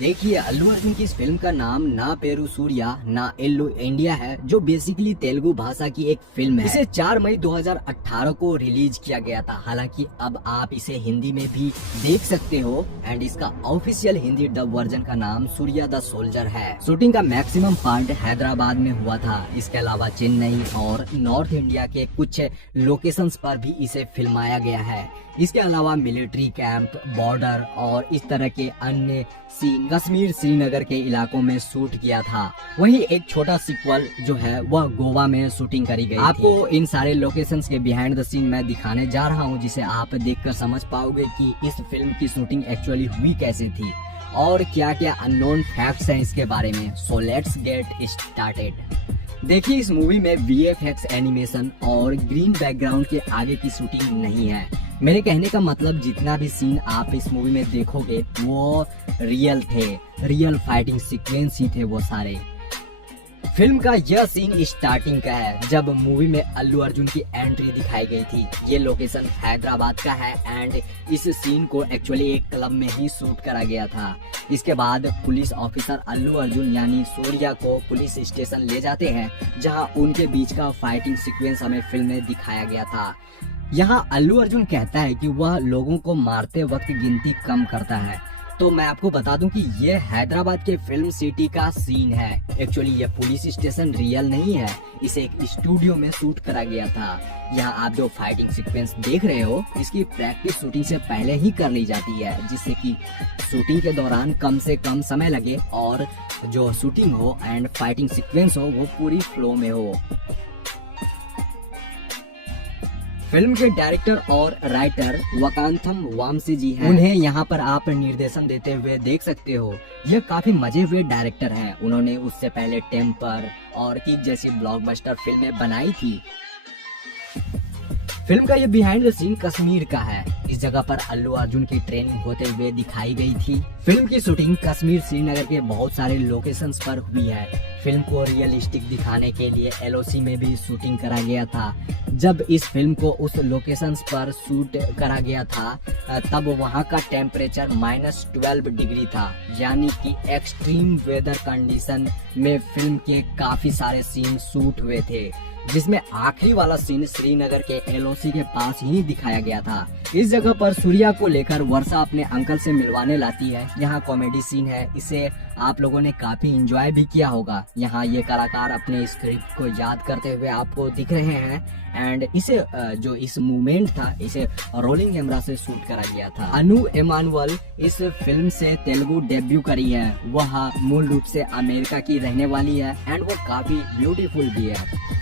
देखिए, अल्लू अर्जुन की इस फिल्म का नाम ना पेरू सूर्या ना एल्लू इंडिया है, जो बेसिकली तेलुगु भाषा की एक फिल्म है। इसे 4 मई 2018 को रिलीज किया गया था। हालांकि अब आप इसे हिंदी में भी देख सकते हो एंड इसका ऑफिशियल हिंदी डब वर्जन का नाम सूर्या द सोल्जर है। शूटिंग का मैक्सिमम पार्ट हैदराबाद में हुआ था। इसके अलावा चेन्नई और नॉर्थ इंडिया के कुछ लोकेशंस पर भी इसे फिल्माया गया है। इसके अलावा मिलिट्री कैंप, बॉर्डर और इस तरह के अन्य सीन कश्मीर, श्रीनगर के इलाकों में शूट किया था। वहीं एक छोटा सीक्वल जो है वह गोवा में शूटिंग करी गई। आपको इन सारे लोकेशंस के बिहाइंड द सीन मैं दिखाने जा रहा हूं, जिसे आप देखकर समझ पाओगे कि इस फिल्म की शूटिंग एक्चुअली हुई कैसे थी और क्या क्या अननोन फैक्ट्स हैं इसके बारे में। So let's get started. देखिए, इस मूवी में VFX एनिमेशन और ग्रीन बैकग्राउंड के आगे की शूटिंग नहीं है। मेरे कहने का मतलब जितना भी सीन आप इस मूवी में देखोगे वो रियल थे, रियल फाइटिंग सीक्वेंस ही थे वो सारे। फिल्म का यह सीन स्टार्टिंग का है, जब मूवी में अल्लू अर्जुन की एंट्री दिखाई गई थी। ये लोकेशन हैदराबाद का है एंड इस सीन को एक्चुअली एक क्लब में ही शूट करा गया था। इसके बाद पुलिस ऑफिसर अल्लू अर्जुन यानी सूर्या को पुलिस स्टेशन ले जाते हैं, जहां उनके बीच का फाइटिंग सीक्वेंस हमें फिल्म में दिखाया गया था। यहाँ अल्लू अर्जुन कहता है कि वह लोगों को मारते वक्त गिनती कम करता है। तो मैं आपको बता दूं कि ये हैदराबाद के फिल्म सिटी का सीन है। एक्चुअली ये पुलिस स्टेशन रियल नहीं है, इसे एक स्टूडियो में शूट करा गया था। यहाँ आप जो फाइटिंग सीक्वेंस देख रहे हो, इसकी प्रैक्टिस शूटिंग से पहले ही कर ली जाती है, जिससे कि शूटिंग के दौरान कम से कम समय लगे और जो शूटिंग हो एंड फाइटिंग सीक्वेंस हो वो पूरी फ्लो में हो। फिल्म के डायरेक्टर और राइटर वकांथम वामसी जी हैं। उन्हें यहाँ पर आप निर्देशन देते हुए देख सकते हो। यह काफी मजे हुए डायरेक्टर हैं। उन्होंने उससे पहले टेम्पर और किक जैसी ब्लॉकबस्टर फिल्में बनाई थी। फिल्म का ये बिहाइंड द सीन कश्मीर का है। इस जगह पर अल्लू अर्जुन की ट्रेनिंग होते हुए दिखाई गई थी। फिल्म की शूटिंग कश्मीर, श्रीनगर के बहुत सारे लोकेशंस पर हुई है। फिल्म को रियलिस्टिक दिखाने के लिए LOC में भी शूटिंग करा गया था। जब इस फिल्म को उस लोकेशंस पर शूट करा गया था, तब वहां का टेम्परेचर -12 डिग्री था, यानी कि एक्सट्रीम वेदर कंडीशन में फिल्म के काफी सारे सीन शूट हुए थे, जिसमें आखिरी वाला सीन श्रीनगर के LOC के पास ही दिखाया गया था। इस जगह पर सूर्या को लेकर वर्षा अपने अंकल से मिलवाने लाती है। यहाँ कॉमेडी सीन है, इसे आप लोगों ने काफी एंजॉय भी किया होगा। यहाँ ये कलाकार अपने स्क्रिप्ट को याद करते हुए आपको दिख रहे हैं एंड इसे जो इस मूवमेंट था, इसे रोलिंग कैमरा से शूट करा गया था। अनु एमानुअल इस फिल्म से तेलुगु डेब्यू करी है। वह मूल रूप से अमेरिका की रहने वाली है एंड वो काफी ब्यूटीफुल भी है।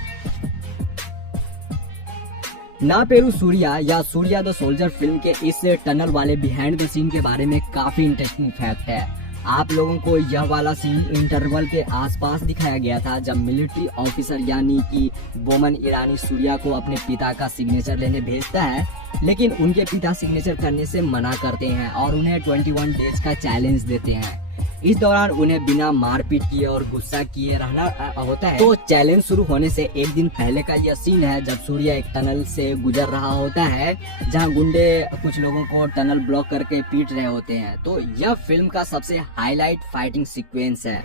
ना पेरू सूर्या या सूर्या द सोल्जर फिल्म के इस टनल वाले बिहाइंड द सीन के बारे में काफी इंटरेस्टिंग फैक्ट है। आप लोगों को यह वाला सीन इंटरवल के आसपास दिखाया गया था, जब मिलिट्री ऑफिसर यानी कि बोमन ईरानी सूर्या को अपने पिता का सिग्नेचर लेने भेजता है, लेकिन उनके पिता सिग्नेचर करने से मना करते हैं और उन्हें 21 डेज का चैलेंज देते हैं। इस दौरान उन्हें बिना मारपीट किए और गुस्सा किए रहना होता है। तो चैलेंज शुरू होने से एक दिन पहले का यह सीन है, जब सूर्या एक टनल से गुजर रहा होता है, जहां गुंडे कुछ लोगों को टनल ब्लॉक करके पीट रहे होते हैं। तो यह फिल्म का सबसे हाईलाइट फाइटिंग सीक्वेंस है।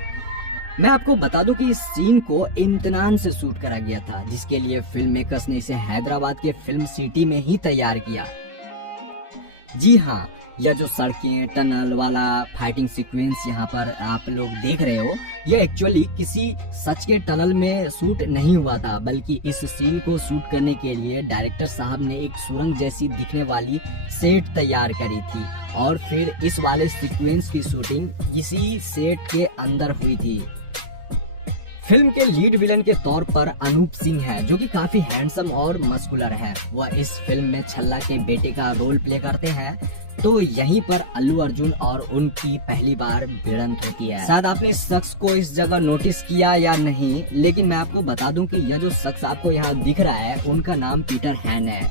मैं आपको बता दूं कि इस सीन को इम्तिनान से शूट करा गया था, जिसके लिए फिल्म मेकर्स ने इसे हैदराबाद के फिल्म सिटी में ही तैयार किया। जी हाँ, यह जो सड़कें, टनल वाला फाइटिंग सीक्वेंस यहाँ पर आप लोग देख रहे हो, यह एक्चुअली किसी सच के टनल में शूट नहीं हुआ था, बल्कि इस सीन को शूट करने के लिए डायरेक्टर साहब ने एक सुरंग जैसी दिखने वाली सेट तैयार करी थी और फिर इस वाले सीक्वेंस की शूटिंग इसी सेट के अंदर हुई थी। फिल्म के लीड विलन के तौर पर अनूप सिंह है, जो कि काफी हैंडसम और मस्कुलर है। वह इस फिल्म में छल्ला के बेटे का रोल प्ले करते हैं। तो यहीं पर अल्लू अर्जुन और उनकी पहली बार भिड़ंत होती है। शायद आपने इस शख्स को इस जगह नोटिस किया या नहीं, लेकिन मैं आपको बता दूं कि यह जो शख्स आपको यहाँ दिख रहा है, उनका नाम पीटर हैन है।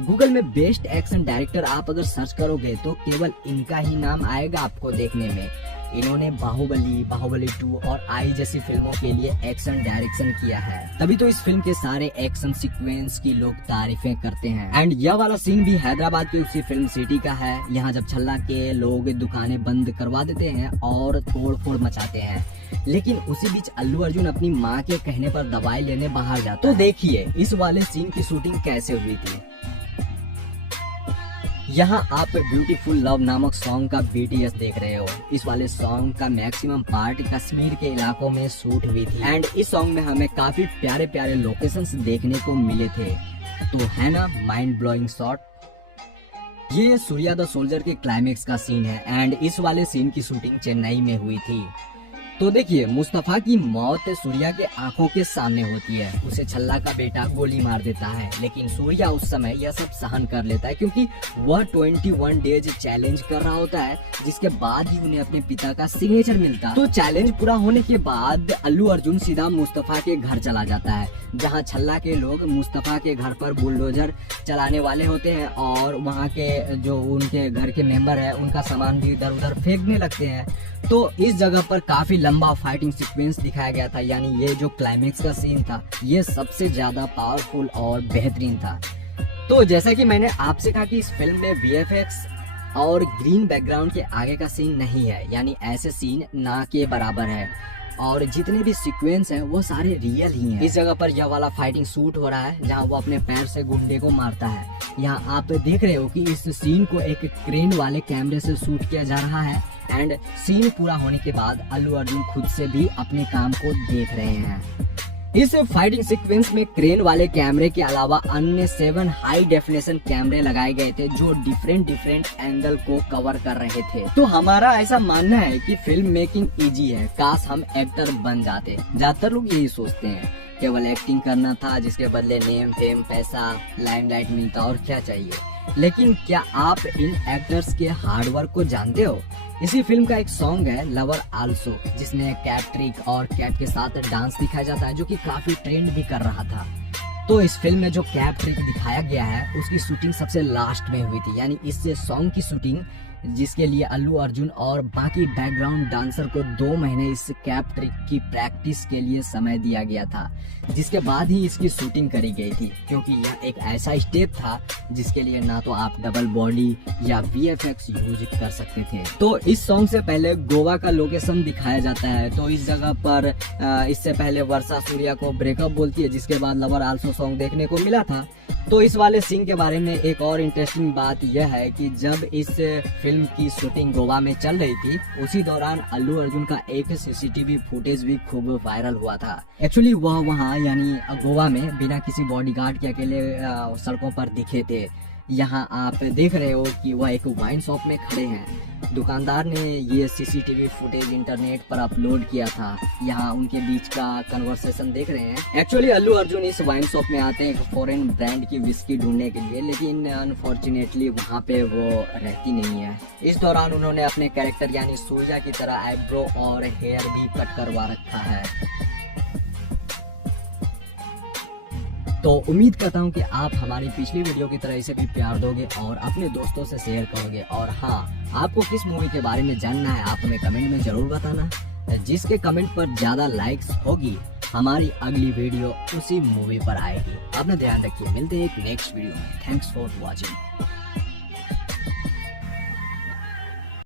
गूगल में बेस्ट एक्शन डायरेक्टर आप अगर सर्च करोगे तो केवल इनका ही नाम आएगा आपको देखने में। इन्होंने बाहुबली 2 और आई जैसी फिल्मों के लिए एक्शन डायरेक्शन किया है, तभी तो इस फिल्म के सारे एक्शन सीक्वेंस की लोग तारीफें करते हैं। एंड यह वाला सीन भी हैदराबाद की उसी फिल्म सिटी का है, यहाँ जब छल्ला के लोग दुकानें बंद करवा देते हैं और तोड़ फोड़ मचाते हैं, लेकिन उसी बीच अल्लू अर्जुन अपनी माँ के कहने पर दवाई लेने बाहर जाता है। तो देखिए इस वाले सीन की शूटिंग कैसे हुई थी। यहाँ आप ब्यूटीफुल लव नामक सॉन्ग का BTS देख रहे हो। इस वाले सॉन्ग का मैक्सिमम पार्ट कश्मीर के इलाकों में शूट हुई थी एंड इस सॉन्ग में हमें काफी प्यारे प्यारे लोकेशंस देखने को मिले थे। तो है ना माइंड ब्लोइंग शॉट। ये सूर्या द सोल्जर के क्लाइमेक्स का सीन है एंड इस वाले सीन की शूटिंग चेन्नई में हुई थी। तो देखिए मुस्तफा की मौत सूर्या के आंखों के सामने होती है, उसे छल्ला का बेटा गोली मार देता है, लेकिन सूर्या उस समय यह सब सहन कर लेता है क्योंकि वह 21 डेज चैलेंज कर रहा होता है, जिसके बाद ही उन्हें अपने पिता का सिग्नेचर मिलता है। तो चैलेंज पूरा होने के बाद अल्लू अर्जुन सीधा मुस्तफा के घर चला जाता है, जहाँ छल्ला के लोग मुस्तफा के घर पर बुलडोजर चलाने वाले होते हैं और वहाँ के जो उनके घर के मेंबर है उनका सामान भी इधर उधर फेंकने लगते हैं। तो इस जगह पर काफी लंबा फाइटिंग सीक्वेंस दिखाया गया था, यानी ये जो क्लाइमेक्स का सीन था ये सबसे ज्यादा पावरफुल और बेहतरीन था। तो जैसा कि मैंने आपसे कहा कि इस फिल्म में VFX और ग्रीन बैकग्राउंड के आगे का सीन नहीं है, यानी ऐसे सीन ना के बराबर है और जितने भी सीक्वेंस हैं वो सारे रियल ही हैं। इस जगह पर यह वाला फाइटिंग शूट हो रहा है जहां वो अपने पैर से गुंडे को मारता है। यहाँ आप देख रहे हो कि इस सीन को एक क्रेन वाले कैमरे से शूट किया जा रहा है एंड सीन पूरा होने के बाद अल्लू अर्जुन खुद से भी अपने काम को देख रहे हैं। इस फाइटिंग सीक्वेंस में क्रेन वाले कैमरे के अलावा अन्य 7 हाई डेफिनेशन कैमरे लगाए गए थे जो डिफरेंट एंगल को कवर कर रहे थे। तो हमारा ऐसा मानना है कि फिल्म मेकिंग इजी है, काश हम एक्टर बन जाते। ज्यादातर लोग यही सोचते हैं, केवल एक्टिंग करना था जिसके बदले नेम फेम पैसा लाइमलाइट मिलता और क्या चाहिए। लेकिन क्या आप इन एक्टर्स के हार्डवर्क को जानते हो? इसी फिल्म का एक सॉन्ग है लवर आल्सो, जिसमें कैट ट्रिक और कैट के साथ डांस दिखाया जाता है जो कि काफी ट्रेंड भी कर रहा था। तो इस फिल्म में जो कैट ट्रिक दिखाया गया है उसकी शूटिंग सबसे लास्ट में हुई थी, यानी इस सॉन्ग की शूटिंग जिसके लिए अल्लू अर्जुन और बाकी बैकग्राउंड डांसर को 2 महीने इस कैप ट्रिक की प्रैक्टिस के लिए समय दिया गया था, जिसके बाद ही इसकी शूटिंग करी गई थी, क्योंकि यह एक ऐसा स्टेप था जिसके लिए ना तो आप डबल बॉडी या VFX यूज कर सकते थे। तो इस सॉन्ग से पहले गोवा का लोकेशन दिखाया जाता है। तो इस जगह पर इससे पहले वर्षा सूर्या को ब्रेकअप बोलती है, जिसके बाद लवर आल्सो सॉन्ग देखने को मिला था। तो इस वाले सीन के बारे में एक और इंटरेस्टिंग बात यह है कि जब इस फिल्म की शूटिंग गोवा में चल रही थी उसी दौरान अल्लू अर्जुन का एक CCTV फुटेज भी खूब वायरल हुआ था। एक्चुअली वह वहाँ यानी गोवा में बिना किसी बॉडीगार्ड के अकेले सड़कों पर दिखे थे। यहाँ आप देख रहे हो कि वह एक वाइन शॉप में खड़े हैं। दुकानदार ने ये CCTV फुटेज इंटरनेट पर अपलोड किया था। यहाँ उनके बीच का कन्वर्सेशन देख रहे हैं। एक्चुअली अल्लू अर्जुन इस वाइन शॉप में आते हैं एक फॉरेन ब्रांड की विस्की ढूंढने के लिए, लेकिन अनफॉर्चुनेटली वहाँ पे वो रहती नहीं है। इस दौरान उन्होंने अपने कैरेक्टर यानी सूर्या की तरह आईब्रो और हेयर भी कट करवा रखा है। तो उम्मीद करता हूँ कि आप हमारी पिछली वीडियो की तरह इसे भी प्यार दोगे और अपने दोस्तों से शेयर करोगे। और हाँ, आपको किस मूवी के बारे में जानना है आप हमें कमेंट में जरूर बताना। जिसके कमेंट पर ज्यादा लाइक्स होगी हमारी अगली वीडियो उसी मूवी पर आएगी। अपना ध्यान रखिए, मिलते हैं एक नेक्स्ट वीडियो में। Thanks for watching.